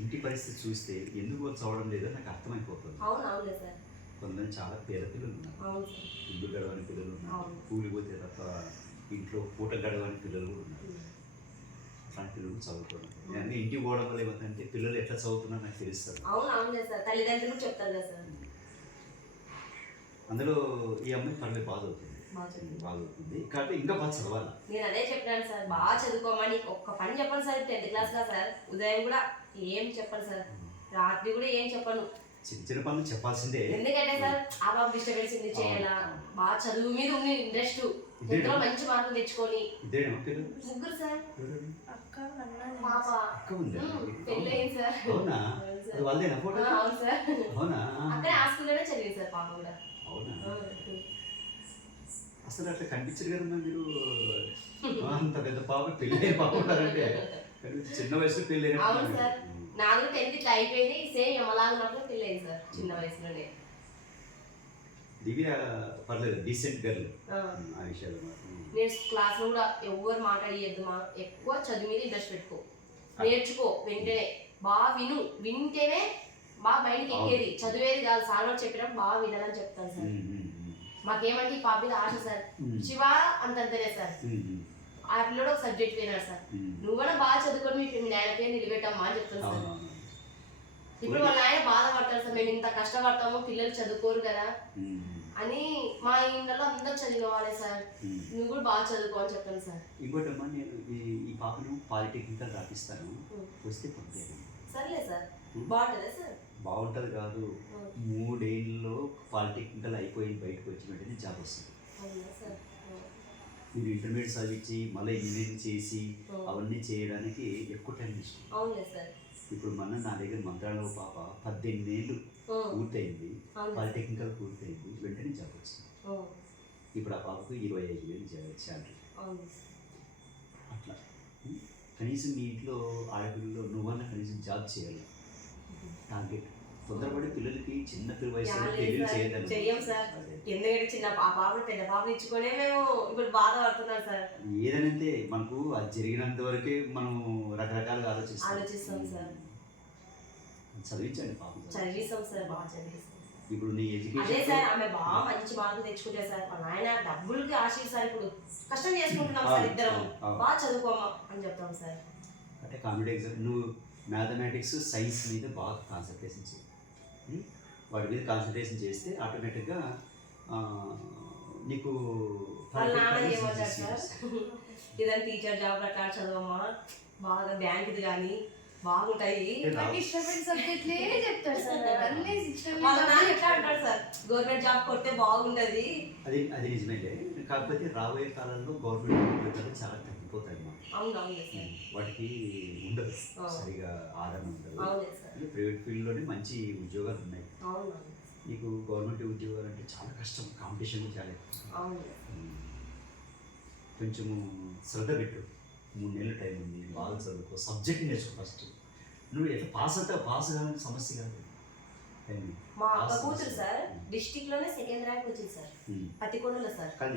ఇంటి పరిస్థితి చూస్తే ఎందుకు చదవడం లేదో నాకు అర్థమైపోతుంది. అవును సార్. కొంతమంది చాలా పేద పిల్లలు ఉన్నారు. అవును సార్. ఇల్లు గడవని పిల్లలు ఉన్నారు. అవును. కూలిపోతే తప్ప ఇంట్లో పూట గడవని పిల్లలు కూడా ఉన్నారు. అట్లాంటి పిల్లలు చదువుకోవడం నేను ఇంటికి పోవడం వల్ల ఏమవుతుందంటే పిల్లలు ఎట్లా చదువుతున్నారో నాకు తెలుస్తుంది. అవును సార్. తల్లిదండ్రులు చెప్తారు కదా సార్. అందులో ఈ అమ్మాయి పర్లేదు బాగా చదువుతుంది. బాగా చదువుతుంది కాబట్టి ఇంకా బాగా చదవాలి. నేను అదే చెప్పాను సార్, బాగా చదువుకోమని ఒక్క పని చెప్పండి సార్. 10th క్లాస్ గా సార్. ఉదయం కూడా ఏం చెప్పను సార్, రాత్రి కూడా ఏం చెప్పను. చిన్న చిన్న పనులు చెప్పాల్సిందే. ఎందుకంటే సార్ ఆ బాబు డిస్టర్బెన్స్ ఇది చేయాలా, బాగా చదువు మీద ఉంది ఇంట్రెస్ట్, ఇంట్లో మంచి మార్కులు తెచ్చుకొని. ముగ్గురు సార్. పాప పెళ్ళి అయింది సార్. అవునా? అవును సార్. అవునా? అక్కడే ఆ స్కూల్లోనే చదివింది సార్ పాప కూడా. అవునా? అసలు అట్లా కనిపించరు కదమ్మా మీరు. అంత పెద్ద పాప పెళ్ళి పాప ఉంటారంటే చిన్న వయసులో పెళ్ళి. అవును సార్. నాకు 10th ఇట్లా అయిపోయింది, సేమ్ యమలాగా మాత్రం పెళ్ళి అయింది సార్ చిన్న వయసులోనే. దివ్య పర్లేదు, డీసెంట్ గర్ల్ ఆ విషయాలు. నేను క్లాస్ లో కూడా ఎవరు మాట్లాడియద్దు, ఎక్కువ చదువు మీద ఇంట్రెస్ట్ పెట్టుకో, నేర్చుకో, వెంటనే బాగా వింటేనే బాగా బయటకి ఎక్కేది, చదివేది కాదు. సార్ వాళ్ళు చెప్పినప్పుడు బాగా వినాలని చెప్తాను సార్. మాకేమంటే ఈ పాప మీద ఆశ సార్. శివ అంతంతనే సార్. ఆ పిల్లడు ఒక సబ్జెక్ట్ పోయినాడు సార్. నువ్వు కూడా బాగా చదువుకొని మీ నాయన పేరు నిలబెట్టమ్మా అని చెప్తాను సార్. ఇప్పుడు వాళ్ళ ఆయన బాధపడతారు సార్, మేము ఇంత కష్టపడతాము పిల్లలు చదువుకోరు కదా అని. మా ఇంట్లో అందరూ చదివిన వాళ్ళే సార్, నువ్వు కూడా బాగా చదువుకో అని చెప్తాను సార్. ఇంకోటి అమ్మా, నేను ఈ పాపను పాలిటెక్నికల్ రాపిస్తాను, వస్తే పంపేది. సర్లే సార్. బాగుంటుందా సార్? బాగుంటుంది కాదు, 3 ఏళ్ళలో పాలిటెక్నికల్ అయిపోయి బయటకు వచ్చిన వెంటనే జాబ్ వస్తుంది. మీరు ఇంటర్మీడియట్ చదివించి మళ్ళీ ఇంజనీరింగ్ చేసి అవన్నీ చేయడానికి ఎక్కువ టైం ఇష్టం. అవునులే సార్. ఇప్పుడు నా దగ్గర మంత్రాలలో పాప 18 ఏళ్ళు పూర్తయింది, పాలిటెక్నికల్ పూర్తయింది, వెంటనే జాబ్ వచ్చింది. ఇప్పుడు ఆ పాపకు 25,000 శాలరీ. అట్లా కనీసం మీ ఇంట్లో ఆడపిల్లలు నువ్వన్నా కనీసం జాబ్ చేయాలి టార్గెట్. తొందరపడి పిల్లలకి చిన్న వయసులో పెళ్లి చేయడం చెయ్యం సార్. ఎందుకంటే చిన్న పాపలు పెద్ద పాపలు ఇచ్చుకునే మేము ఇప్పుడు బాధపడుతున్నాం సార్. ఏదనంటే మనకు అది జరిగినంత వరకే మనం రకరకాలుగా ఆలోచిస్తాం సార్. చదివించండి పాప. చదివిస్తాం సార్, బాగా చదివిస్తాం. ఇప్పుడు నీ ఎడ్యుకేషన్ అదే సార్, ఆమె బాగా మంచి మార్కులు తెచ్చుకుంటే సార్, మా నాయన డబ్బులకి ఆశిస్తారు. ఇప్పుడు కష్టం చేసుకుంటున్నాం సార్, ఇద్దరం బాగా చదువుకోమా అని చెప్తాం సార్. అంటే కాంపిటేటివ్ ఎగ్జామ్ నువ్వు మ్యాథమెటిక్స్ సైన్స్ మీద బాగా కాన్సన్ట్రేషన్ చేయాలి. వాటి మీద కాన్సన్ట్రేషన్ చేస్తే ఆటోమేటిక్గా నీకు ఏమంటారు సార్, ఏదైనా టీచర్ జాబ్ ప్రకారం చదవమ్మా, బాగా బ్యాంకుది కానీ బాగుంటాయి. చెప్తారు సార్, ఎట్లా అంటారు సార్, గవర్నమెంట్ జాబ్ కొడితే బాగుంటది. అది నిజమేలే. కాకపోతే రాబోయే కాలంలో గవర్నమెంట్ ఉద్యోగాలు చాలా తగ్గిపోతాయి అన్నమాట. వాటికి ఉండదు సరిగా ఆదరణ ఉండదు. ప్రైవేట్ ఫీల్డ్లోనే మంచి ఉద్యోగాలు ఉన్నాయి. నీకు గవర్నమెంట్ ఉద్యోగాలు అంటే చాలా కష్టం, కాంపిటీషన్ చాలా ఎక్కువ. కొంచెము శ్రద్ధ పెట్టు, 3 నెలల టైం ఉంది, బాగా చదువుకో, సబ్జెక్ట్ నేర్చుకో ఫస్ట్. నువ్వు ఎట్లా పాస్ కావాలని సమస్య కాదు. మా అక్క కూతురు సార్ డిస్ట్రిక్ట్ లోనే 2nd ర్యాంక్ వచ్చింది సార్, పత్తికొండలో సార్. కాదు